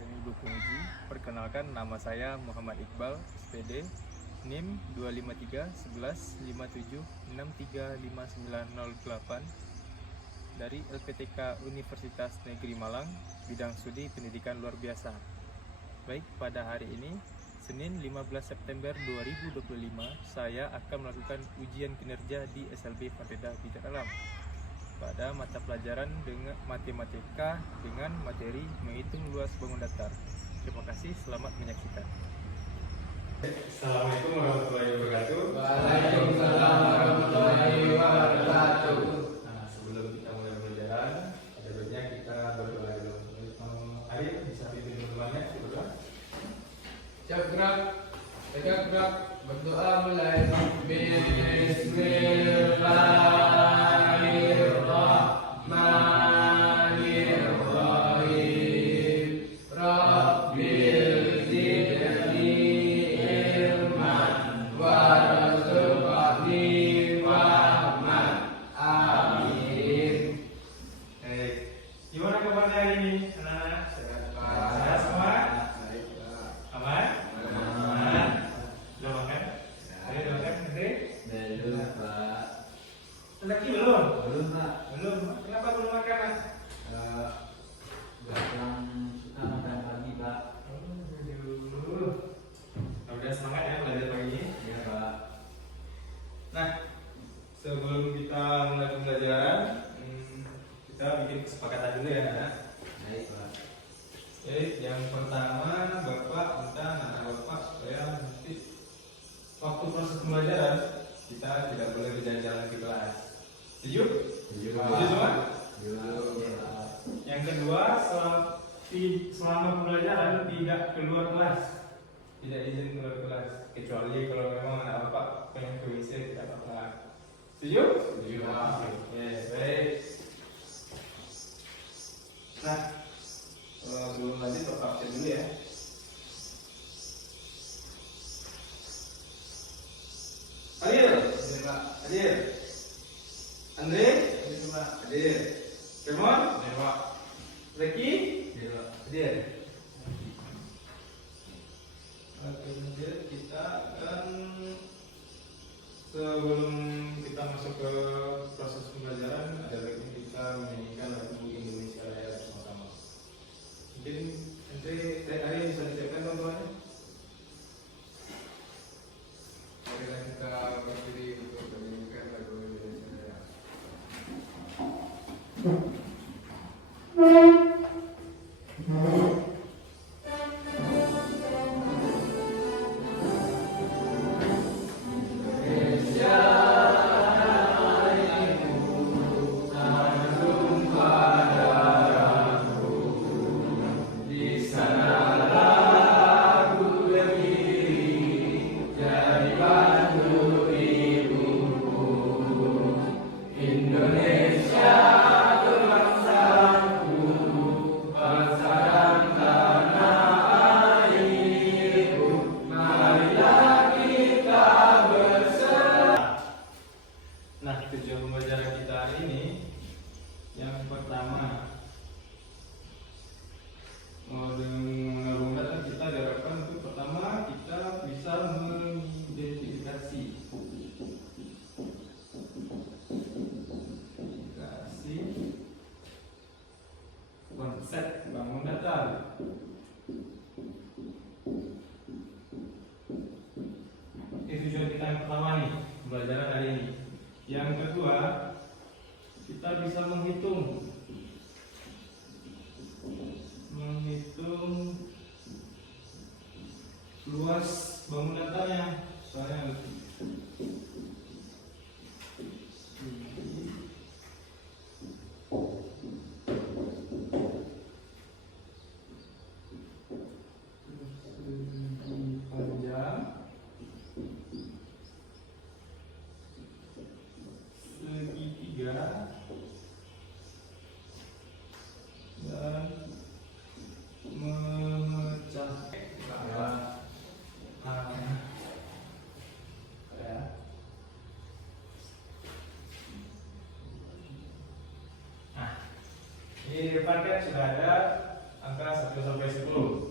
Ibu Penguji. Perkenalkan, nama saya Muhammad Iqbal, SPD, NIM 2531157635908 dari LPTK Universitas Negeri Malang, bidang studi pendidikan luar biasa. Baik, pada hari ini, Senin 15 September 2025, saya akan melakukan ujian kinerja di SLB Fatheda Bidang Alam pada mata pelajaran dengan matematika dengan materi menghitung luas bangun datar. Terima kasih, selamat menyaksikan. Assalamualaikum warahmatullahi wabarakatuh. Waalaikumsalam warahmatullahi wabarakatuh. Nah, sebelum kita mulai pelajaran, ada baiknya kita berdoa dulu. Arif bisa pimpin teman-temannya berdoa. Siap gerak, tegak gerak, berdoa mulai. Bismillahirrahmanirrahim. Rabbil zidni ilman warzuqni fahman. Amin. Gimana kabarnya hari ini, anak-anak? Sehat semua? Aman? Aman. Udah makan? Udah makan, Andre? Belum, Pak. Lagi belum? Belum, Pak. Belum. Kenapa belum makan, Mas? Gak kurang suka makan pagi, Pak. Aduh. Udah semangat ya belajar pagi ini? Iya, Pak. Nah, sebelum kita mulai pembelajaran, kita bikin kesepakatan dulu ya, Nana. Baik, Pak. Jadi yang pertama, Bapak minta anak Bapak supaya nanti waktu proses pembelajaran kita tidak boleh berjalan-jalan di kelas. Setuju? Setuju, Setuju semua? Iya, Pak. Yang kedua, selama pembelajaran tidak keluar kelas, tidak izin keluar kelas, kecuali kalau memang anak Bapak pengen ke WC tidak apa-apa. Setuju? Setuju, Pak. Yes, baik. Nah, sebelum lanjut Bapak absen dulu ya. Adil, Iya, Pak. Adil, Andre, Iya, Pak. Adil, Kemon, Iya, Pak. Reki, Iya, Pak. Adil. Oke, Adil, kita akan sebelum kita masuk ke proses pembelajaran, ada baiknya kita menyanyikan lagu Indonesia Raya bersama-sama. Mungkin nanti hari bisa disiapkan teman-temannya. Marilah kita berdiri untuk menyanyikan lagu Indonesia Raya. Nah, tujuan pembelajaran kita hari ini yang pertama, dengan rundown kita diharapkan untuk pertama kita bisa mengidentifikasi konsep bangun datar. Itu tujuan kita yang pertama nih, pembelajaran hari ini. Yang kedua, kita bisa menghitung luas bangun datarnya. Soalnya panjang, segitiga, dan memecah. Di depan kan sudah ada angka 1 sampai 10.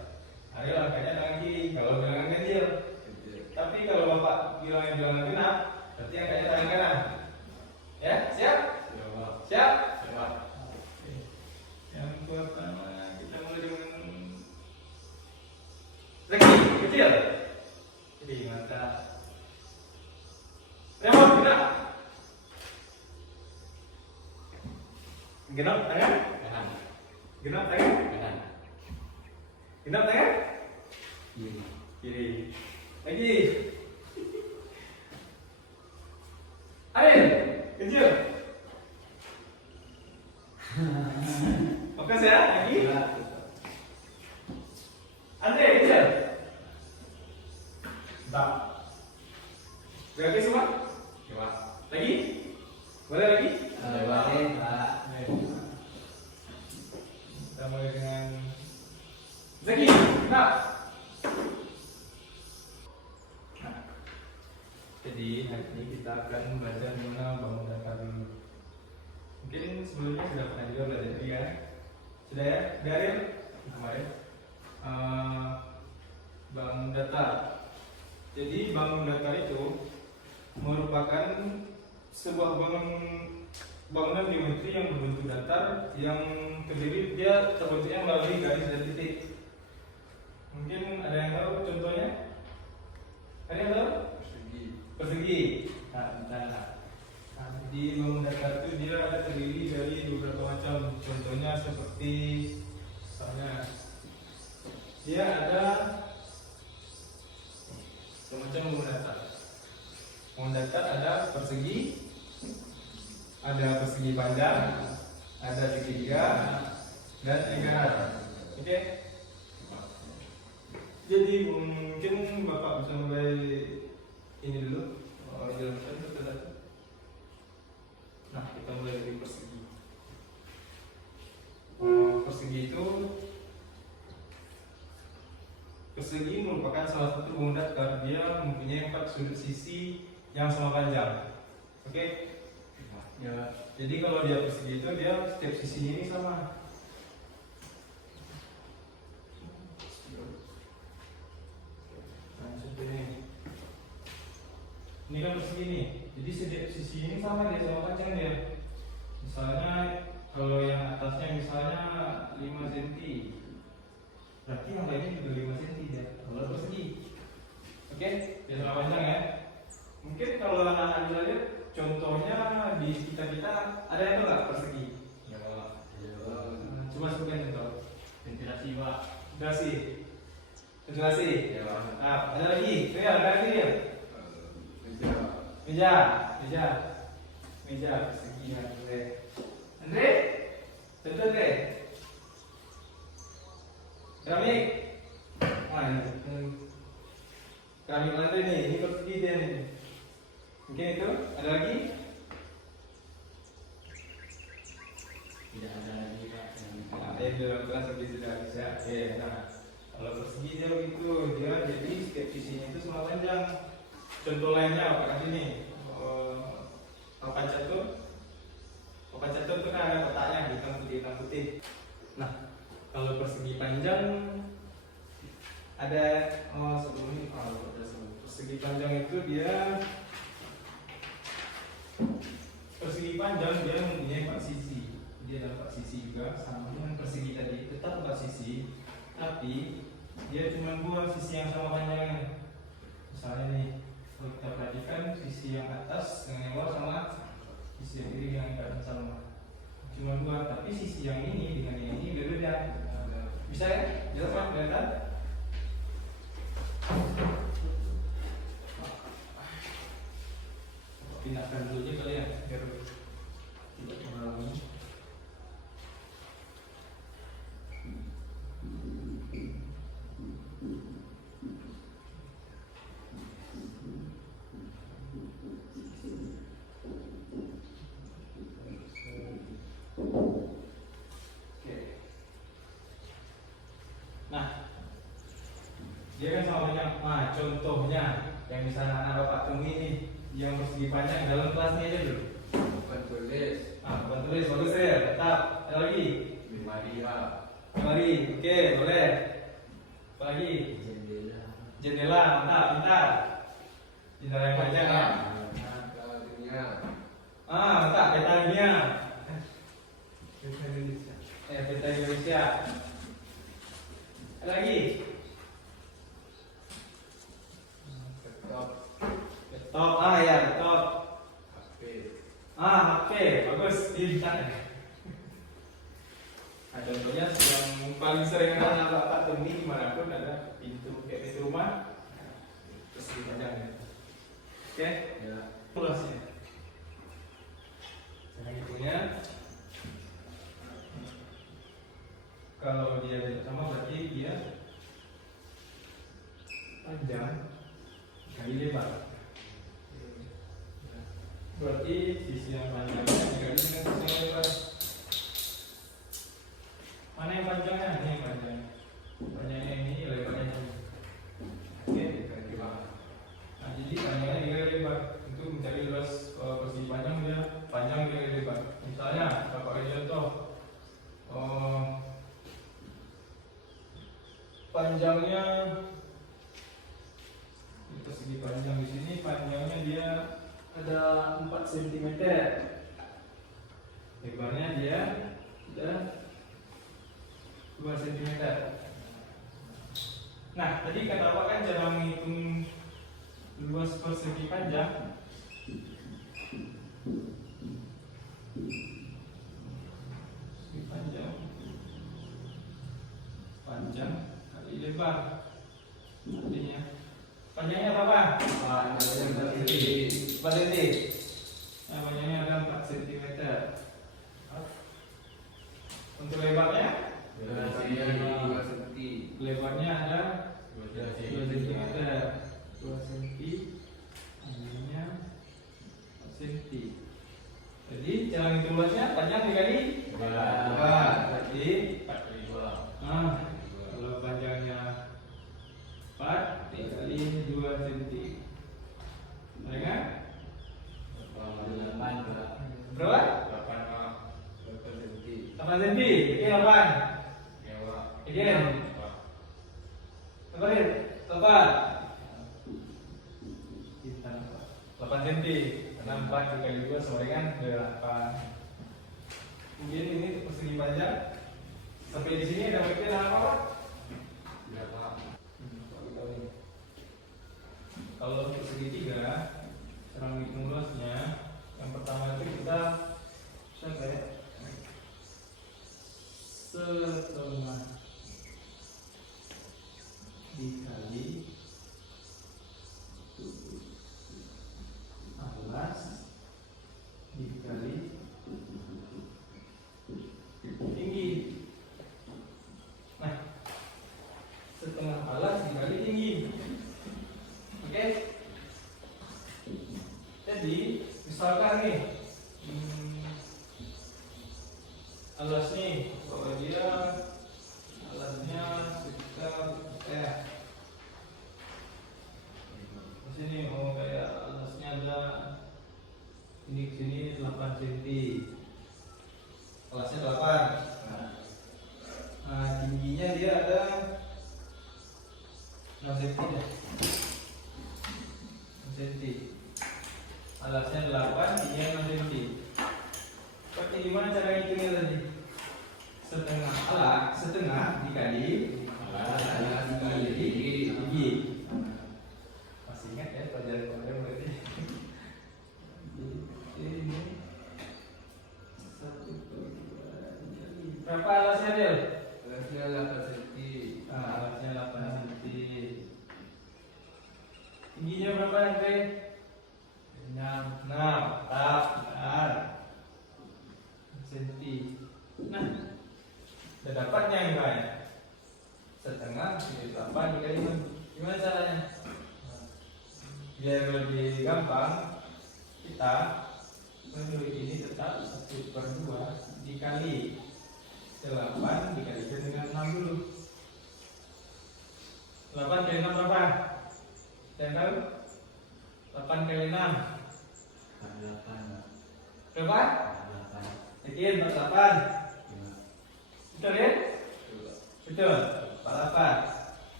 Ariel angkatnya tangan kiri. Kalau bilangan ganjil. Tapi kalau bapak bilangnya bilangan genap, berarti angkatnya tangan kanan. Ya, siap? Siap? Siap. Yang pertama kita mulai dengan Zaki, kecil. Jadi mata. Remote genap. Genap tangan. Genap tangan. Genap tangan. Kiri. Lagi. Ariel, kecil. Fokus ya, lagi. Andre, kecil. Tak. Berarti semua? Lagi? Boleh lagi? Kita mulai dengan Zaki, nah. Jadi hari ini kita akan belajar mengenal bangun datar dulu. Mungkin sebelumnya sudah pernah juga belajar tadi kan? Sudah ya? Dari kemarin bangun datar. Jadi bangun datar itu merupakan sebuah bangunan geometri yang berbentuk datar yang terdiri dia terbentuknya melalui garis dan titik. Mungkin ada yang tahu contohnya? Ada yang tahu? Persegi. Jadi bangun datar itu dia ada terdiri dari beberapa macam. Contohnya seperti misalnya dia ada semacam bangun datar. Bangun datar ada persegi, ada persegi panjang, ada segitiga, dan lingkaran. Oke? Jadi mungkin bapak bisa mulai ini dulu. Nah, kita mulai dari persegi. Persegi merupakan salah satu bangun datar. Dia mempunyai 4 sudut sisi yang sama panjang. Oke? Ya. Jadi kalau dia persegi itu dia setiap sisinya ini sama. Nah, contohnya ini kan persegi nih. Jadi setiap sisi ini sama dia sama panjang dia. Misalnya kalau yang atasnya misalnya 5 cm, berarti yang lainnya juga 5 cm dia. Kalau persegi. Oke? Dia sama panjang ya. Mungkin kalau anak-anak bisa lihat contohnya di sekitar kita ada yang tahu nggak persegi? Ya. Coba sebutkan contoh. Ventilasi pak. Ventilasi. Ya. Nah, ada lagi. Real, ada lagi ya. Meja persegi Andre. Contoh Andre. Keramik. Keramik lantai nih, ini persegi dia nih. Mungkin itu, ada lagi? Tidak ada lagi pak. Di dalam kelas lebih sudah bisa. Nah, kalau persegi dia begitu, dia jadi setiap sisinya itu sama panjang. Contoh lainnya apakah ini? Papan catur itu kan ada kotaknya hitam putih. Nah, kalau persegi panjang ada persegi panjang itu dia mempunyai 4 sisi. Dia ada 4 sisi juga sama dengan persegi tadi, tetap 4 sisi, tapi dia cuma 2 sisi yang sama panjangnya. Misalnya nih, kalau kita perhatikan sisi yang atas dengan yang bawah sama, sisi yang kiri dengan yang sama. Cuma 2, tapi sisi yang ini dengan yang ini berbeda. Bisa ya? Jelas kan? Kelihatan? Pindahkan dulu aja kali ya, biar tidak mengalami. Nah, dia kan sama banyak. Nah, contohnya yang misalnya anak bapak temui ini, yang persegi panjang dalam kelas ini aja dulu. Bukan tulis. Bukan tulis, bagus ya, tetap. Ada lagi? Lemari. Oke, boleh. Apa lagi? Jendela. Jendela, mantap, pintar. Jendela yang panjang ya. Dunia. Mantap, peta dunia. Peta Indonesia. Ada lagi? Laptop. Laptop, ya laptop. HP. HP, bagus, pintar. Nah, contohnya yang paling sering anak-anak temui dimanapun ada pintu, kayak pintu rumah, terus dipajang. Oke, Ya. luasnya. Cara hitungnya, kalau dia sama berarti dia panjang kali lebar. Berarti sisi yang panjangnya dikali dengan sisi yang lebar. Mana yang panjangnya? Ini yang panjang. Panjangnya ini, lebarnya ini. Oke, dikali lebar. Nah, jadi panjangnya dikali lebar. Untuk mencari luas persegi panjang dia panjang dikali lebar. Misalnya, kita pakai contoh. Panjangnya persegi panjang di sini panjangnya dia ada 4 cm. Lebarnya dia ada 2 cm. Nah, tadi kata Pak kan cara menghitung luas persegi panjang. Persegi panjang kali lebar. Artinya panjangnya berapa? 4 cm. Panjangnya ada 4 cm. Untuk lebarnya? Lebarnya ada 2 cm. 2 cm. Panjangnya 4 cm. Jadi cara hitung luasnya panjang dikali 2. Berarti 4 kalau panjangnya 4 dikali 2 cm. Ada kan? Berapa? 8 cm. Oke, 8. Again. Lebarin. 8. 8 cm. Karena 4 dikali 2 sama dengan 8. Kemudian ini persegi panjang. Sampai di sini ada waktu apa? Kalau untuk segitiga, cara menghitung luasnya, yang pertama itu kita kayak setengah dikali alas dikali tinggi. Nah, setengah alas dikali tinggi. Oke. Jadi, misalkan nih alas nih, kalau dia alasnya sekitar di sini kayak alasnya ada ini ke sini 8 cm. Alasnya 8. Nah, tingginya dia ada 6 cm ya. 6 cm. Alasnya 8, tingginya 6 cm. Berarti gimana cara ngitungnya tadi? Setengah dikali alas dikali tinggi. Masih ingat ya pelajaran kemarin berarti? Ini 1, 2, 3. Berapa alasnya Del? Alasnya 8 cm. Alasnya 8 cm. Tingginya berapa Andre? 6. Benar. Cm. Nah, udah dapatnya yang lain. Setengah dikali 8 dikali 6. Gimana caranya? Biar lebih gampang, kita menurut ini tetap 1/2 dikali 8 dikalikan dengan 6 dulu. 8 kali 6 berapa? Yang tahu? 8 kali 6 berapa? Yakin 48? Betul ya? Betul. 48.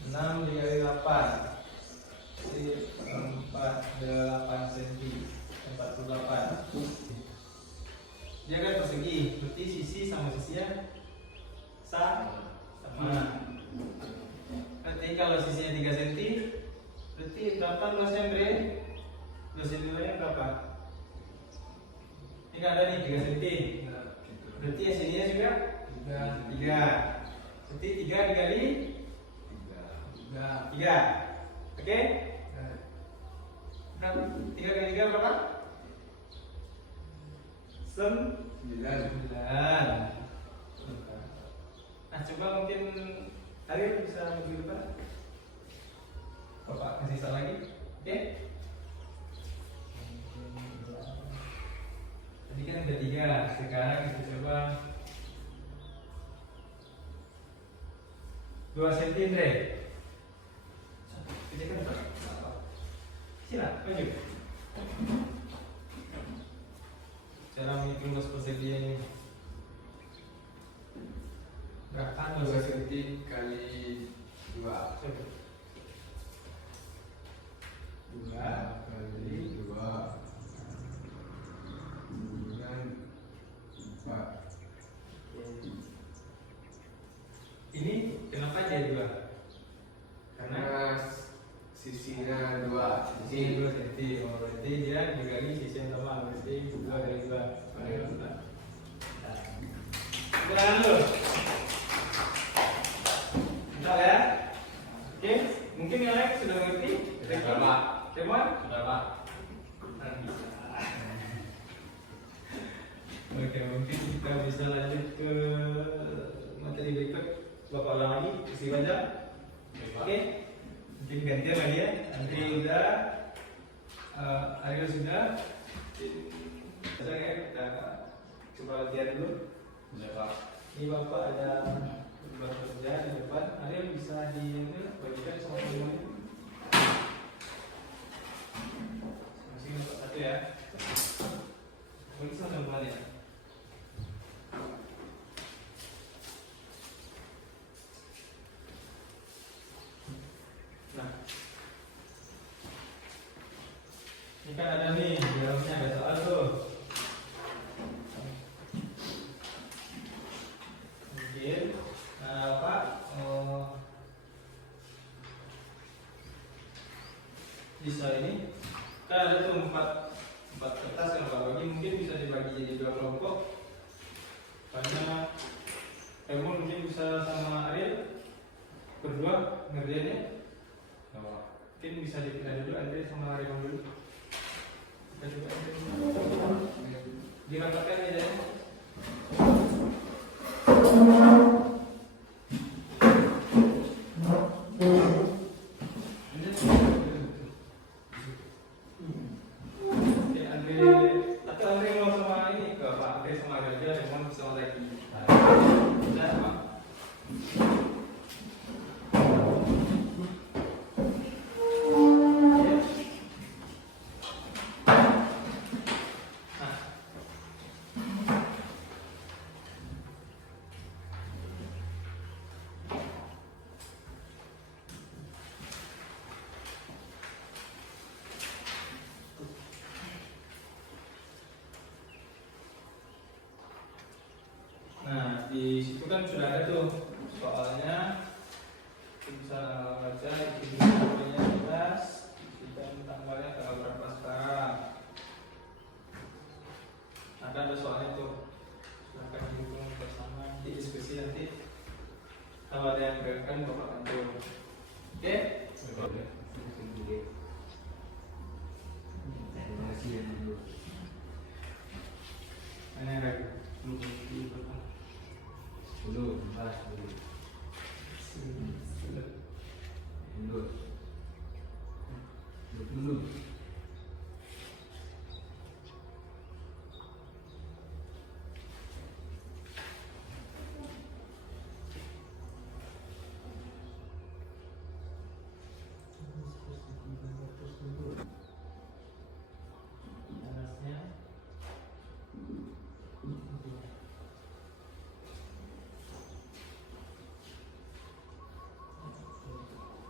6 dikali 8 jadi 48 cm 48. Dia kan persegi, berarti sisi sama sisinya sama. Berarti kalau sisinya 3 cm, berarti berapa luasnya Bre? Luas nilainya berapa? Ini kan ada nih 3 cm. Berarti yang sininya juga 3. Berarti 3 dikali 3. Oke? Berapa? 3 kali 3 berapa? 9. Nah, coba mungkin Ariel bisa maju depan. Bapak kasih sisa lagi. Oke? Tadi kan ada 3. Sekarang kita coba 2 cm. Ini kan berapa? Sini, maju. Cara menghitung luas persegi ini berapa? 2 cm kali 2 Coba. 2 kali 2 dengan 4. Ini kenapa jadi 2? Karena Karena sisinya 2 sisi 2 cm. Oh, berarti dia dikali sisi yang sama. Berarti 2 kali 2. Jangan dulu. Bentar ya. Oke, mungkin yang lain sudah mengerti? Sudah, Pak. Temuan? Sudah, Pak. Oke, mungkin kita bisa lanjut ke materi berikut. Bapak ulang lagi, isi baca. Oke, mungkin gantian lagi ya. Nanti udah, Ariel sudah. Bisa ya, kita coba latihan dulu. Sudah, Pak. Ini Bapak ada beberapa kerjaan di depan. Ariel bisa bagikan sama teman-teman. Masih dapat satu ya. Bagi sama teman-teman ya. Nah, ini kan ada nih, di dalamnya ada soal tuh. Mungkin, Pak, di soal ini kan ada tuh empat kertas yang Pak bagi, mungkin bisa dibagi jadi 2 kelompok. Karena Emon mungkin bisa sama Ariel berdua ngerjainnya. Mungkin bisa dipindah dulu Andre sama Ariel dulu. Kita coba dirapatkan aja ya. Oke, Andre atau Andre mau sama ini ke Pak Andre sama Ariel aja, Emon sama lagi. Bisa Pak? Nah, di situ kan sudah ada tuh soalnya. Kita bisa baca isi bukunya jelas, dan tanggalnya tanggal berapa sekarang. Ada soalnya tuh. Silakan dihitung bersama di diskusi nanti. Kalau ada yang berkenan Bapak bantu. Oke? Mana yang lagi? Dulu, bahas dulu. Dulu.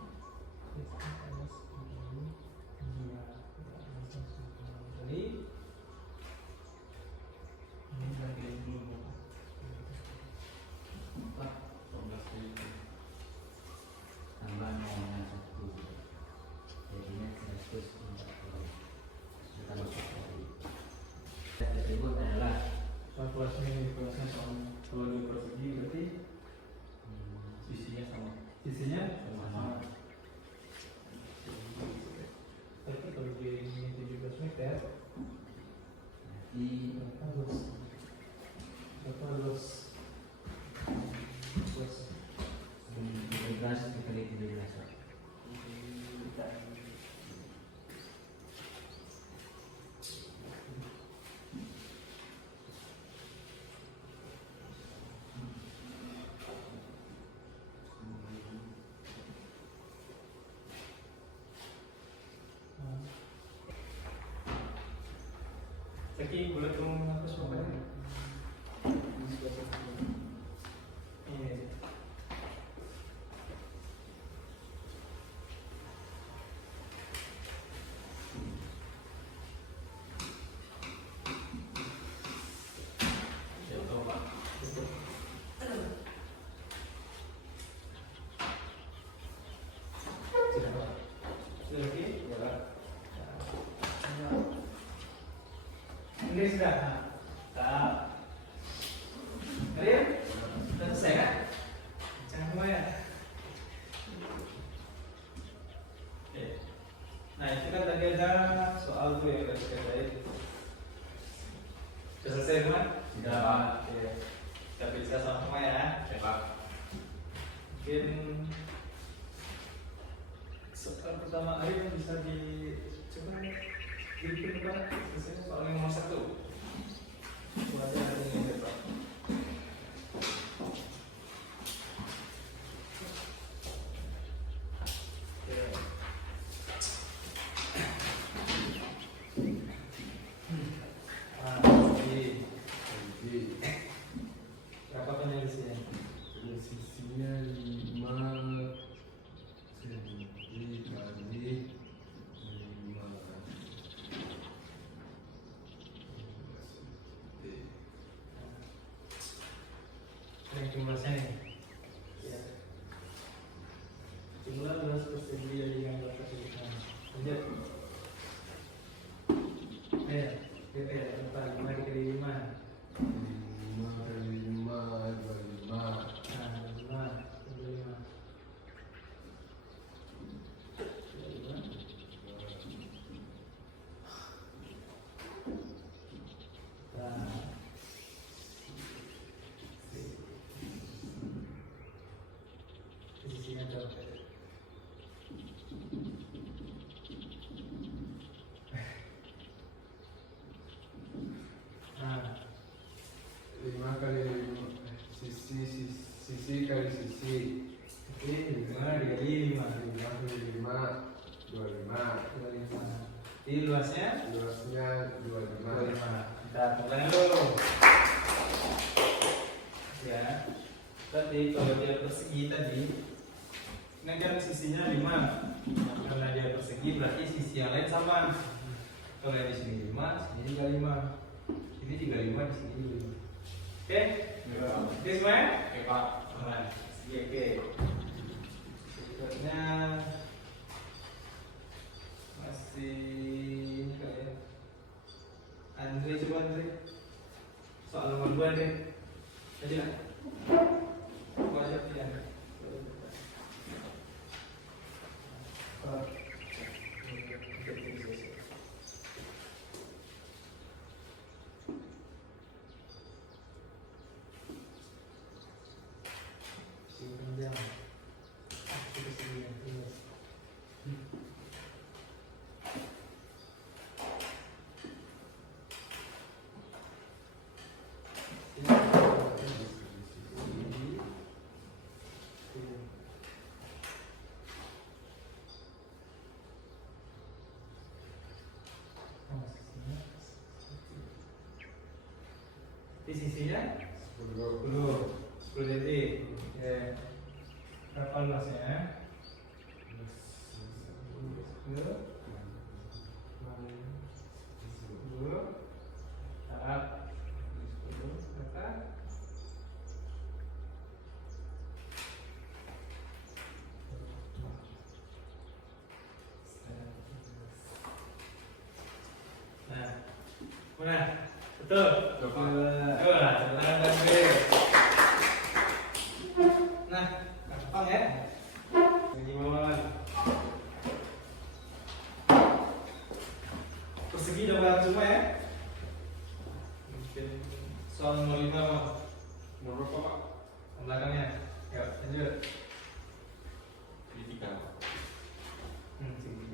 Saki boleh turun apa semua kan? Ini. Ya, tahu Pak. Sudah Pak. Sudah lagi? Ya Pak. Ini sudah. Tak. Ariel, sudah selesai kan? Jangan lupa ya. Oke. Nah itu kan tadi ada soal tuh yang tadi saya tanya. Sudah selesai semua? Sudah, Pak. Oke. Kita bisa sama ya. Ya, Pak. Mungkin soal pertama Ariel bisa dicoba bikin Pak. Selesai soal nomor 1. Wajah hari ini ya, Pak. Oke. Jadi, Berapa penyelesaian? posisinya 5 senti kali 5. Yang jumlahnya nih. Ya. Jumlah 12% dari yang berkaitan. Lanjut. PP berapa? 5 dikali 5. 5 kali 5 25. Nah, 5 kali 5. Posisinya jauh. Nah, 5 kali 5. Sisi kali sisi. oke, 5 dikali 5. 5 kali 5 25. 25. Jadi luasnya Luasnya 25. 25. Kita mulai dulu. Ya. Tadi kalau dia persegi tadi, ini kan sisinya 5. Karena dia persegi berarti sisi yang lain sama. Kalau yang di sini 5, sini juga 5. Ini juga 5, di sini juga 5. Oke? Oke semuanya? Oke, Pak. Alright. Oke. Berikutnya masih kayak Andre, coba Andre. Soal nomor 2 Andre. Tadi lah. Coba aja ya. Di sisinya 10. 10 detik. Ya. Berapa luasnya? 10. 10. Harap 10 berapa? Nah, mana? Betul. Betul. Betul. Sebenarnya dan B. Nah, gampang ya. Gimana? Persegi udah paham semua ya? Mungkin soal nomor 5 Bang. Nomor berapa, Pak? Yang belakangnya. Yuk, lanjut. Segitiga. Segitiga.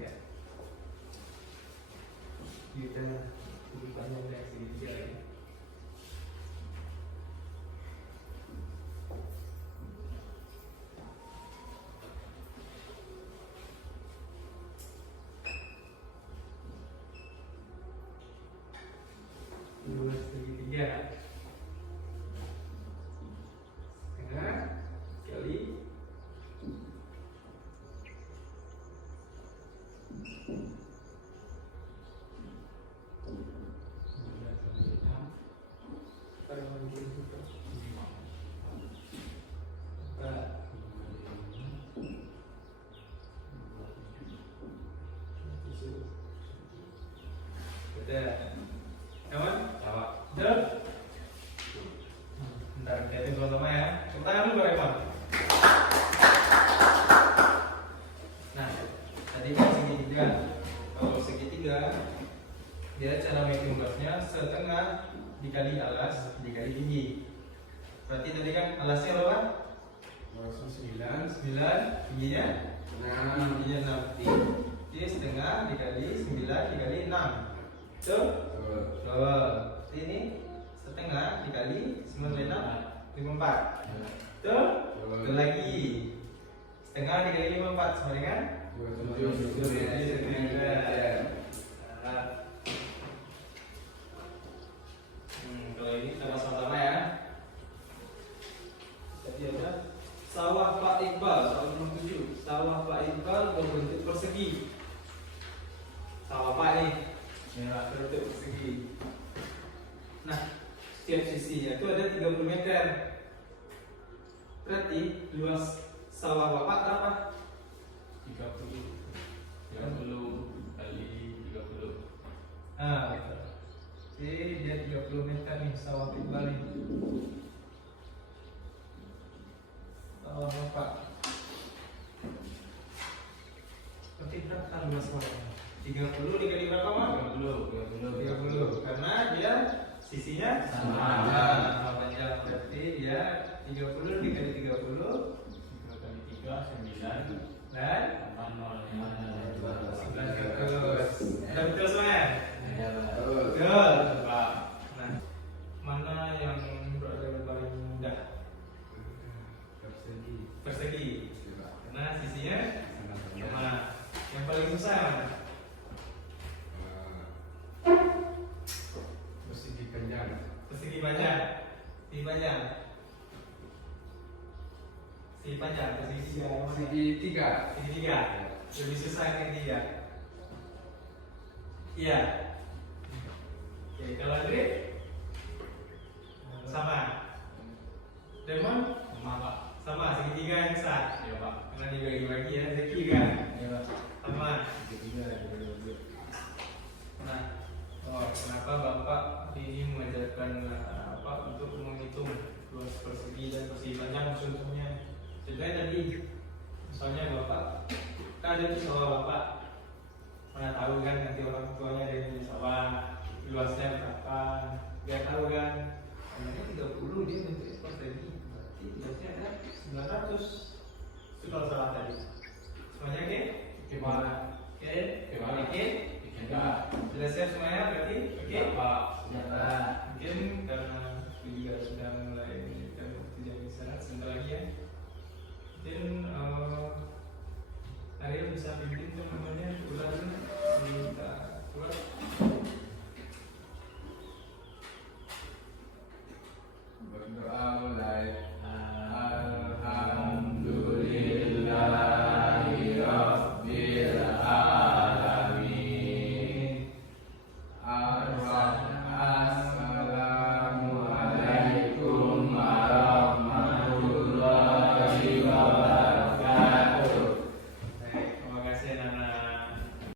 Kita lebih panjang dari segitiga lagi. Dua segitiga. Setengah kali betul. Kawan? Betul? Bentar, kita hitung sama-sama ya. Tepuk tangan dulu, Pak Evan. Nah, tadi kan segitiga. Kalau segitiga, dia cara menghitung beratnya setengah dikali alas dikali tinggi. Berarti tadi kan alasnya berapa? 9. 9, tingginya? Nah, Tingginya 6. Jadi setengah dikali 9 dikali 6. Betul? Betul. Ini setengah dikali 9 kali 6, 54. Betul? Betul lagi. Setengah dikali 54 sama dengan? 27. Kalau ini kita sama-sama ya. Jadi ada sawah Pak Iqbal, soal nomor 7. Sawah Pak Iqbal berbentuk persegi. Sawah Pak nih, ya, berbentuk persegi. Nah, setiap sisinya itu ada 30 meter. Berarti luas sawah Bapak berapa? 30 kali 30. Ah, betul. Jadi dia 30 meter nih sawah Iqbal nih. Sawah Bapak. Berarti berapa luas sawahnya? 30 dikali berapa, Mak? 30. Karena dia sisinya Sama. Sama panjang. Berarti dia 30 dikali 30 kali 3 9 dan 11 terus. Udah betul semuanya? Betul. Pak. Nah, mana yang berada paling mudah? Persegi. Karena sisinya sama. Yang paling susah yang mana? persegi panjang. Persegi panjang. Segi panjang. Segi panjang. Persegi tiga. Yang mana? Segitiga. Segi tiga. Lebih susah yang ketiga. Iya. Oke, kalau Andre sama. Demon sama Pak. sama segitiga yang besar. Iya Pak. Karena dibagi-bagi ya rezeki kan. Iya Pak. Sama. Ketiga Nah, kenapa Bapak ini mengajarkan apa untuk menghitung luas persegi dan persegi panjang contohnya? Contohnya tadi, misalnya Bapak kan ada di sawah Bapak, mana tahu kan nanti orang tuanya ada yang di sawah, luasnya berapa, biar tahu kan. Namanya 30 dia bentuk persegi, berarti luasnya ada 900. Itu kalau salah tadi. Semuanya oke? Oke Pak. Oke, Pak. oke. Pak. Sudah siap semuanya berarti? Oke? Pak. Nah, mungkin karena juga sudah mulai tidak bisa sebentar lagi ya.